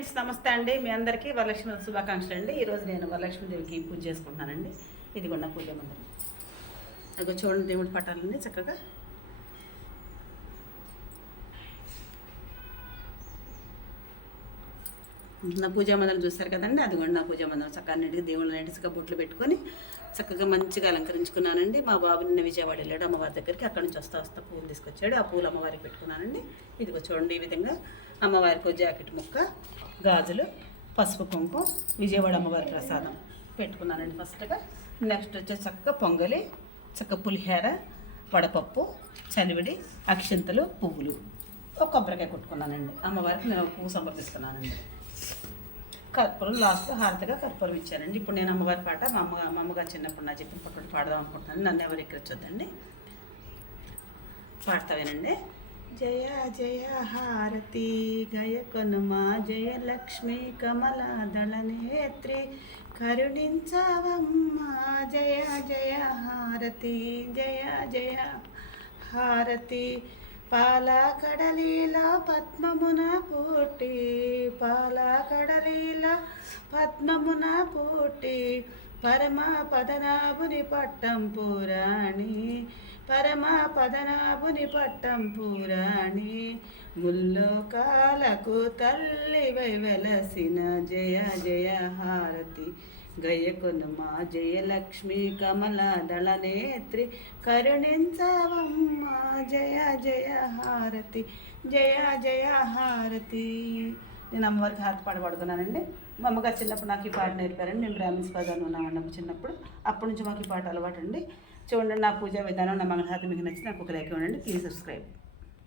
Friends, నమస్తే అండి. మీ అందరికీ వరలక్ష్మి శుభాకాంక్షలు అండి. ఈరోజు నేను వరలక్ష్మీదేవికి పూజ చేసుకుంటున్నానండి. ఇదిగోండి పూజ మందిరం. అదిగో చూడండి, దేవుడి పటాలన్నీ చక్కగా నా పూజా మందిరం చూస్తారు కదండి. అదిగోండి నా పూజా మందిరం. చక్కగా అన్నింటికి దేవుళ్ళ చక్కగా బొట్లు పెట్టుకొని చక్కగా మంచిగా అలంకరించుకున్నానండి. మా బాబు నిన్న విజయవాడ వెళ్ళాడు అమ్మవారి దగ్గరికి. అక్కడి నుంచి వస్తా పూలు తీసుకొచ్చాడు. ఆ పూలు అమ్మవారికి పెట్టుకున్నానండి. ఇదిగో చూడండి, ఈ విధంగా అమ్మవారికి జాకెట్ ముక్క, గాజులు, పసుపు కుంకుమ, విజయవాడ అమ్మవారి ప్రసాదం పెట్టుకున్నానండి ఫస్ట్గా. నెక్స్ట్ వచ్చేసి చక్కగా పొంగలి, చక్క పులిహోర, వడపప్పు, చలివిడి, అక్షింతలు, పువ్వులు, ఒక కొబ్బరికాయ కొట్టుకున్నానండి. అమ్మవారికి నేను పువ్వు సమర్పిస్తున్నానండి. కర్పూరం లాస్ట్ హారతిగా కర్పూరం ఇచ్చానండి. ఇప్పుడు నేను అమ్మవారి పాట మా అమ్మగారు చిన్నప్పుడు నా చెప్పిన పట్టు పాడదాం అనుకుంటున్నాను. నన్ను ఎవరు ఎక్కడొచ్చొద్దండి, పాడతావేనండి. జయ జయ హారతి గయకొనుమా జయలక్ష్మి కమలాదళ నేత్రి కరుణించవమ్మా. జయ జయ హారతి జయ జయ హారతి. పాలకడలీల పద్మమున పుట్టి, పాలకడలీల పద్మమున పుట్టి, పరమ పదనాభుని పట్టం పురాణి, పరమ పదనాభుని పట్టం పురాణి, ముల్లోకాలకు తల్లివై వెలసిన జయ జయ హారతి గయకొనుమా జయలక్ష్మి కమలాదళ నేత్రి కరుణించవమ్మా. జయ జయ హారతి జయ జయ హారతి. నేను అమ్మవారికి హారతి పాట పాడుకున్నానండి. మా అమ్మగారు చిన్నప్పుడు నాకు ఈ పాట నేర్పారండి. మేము బ్రాహ్మిన్స్ పదాలు ఉన్నామండి చిన్నప్పుడు. అప్పటి నుంచి మాకు ఈ పాట అలవాటు అండి. చూడండి, నా పూజా విధానం, నా మంగళహారతి మీకు నచ్చి నాకు ఒక లైక్ ఇవ్వండి. Please subscribe.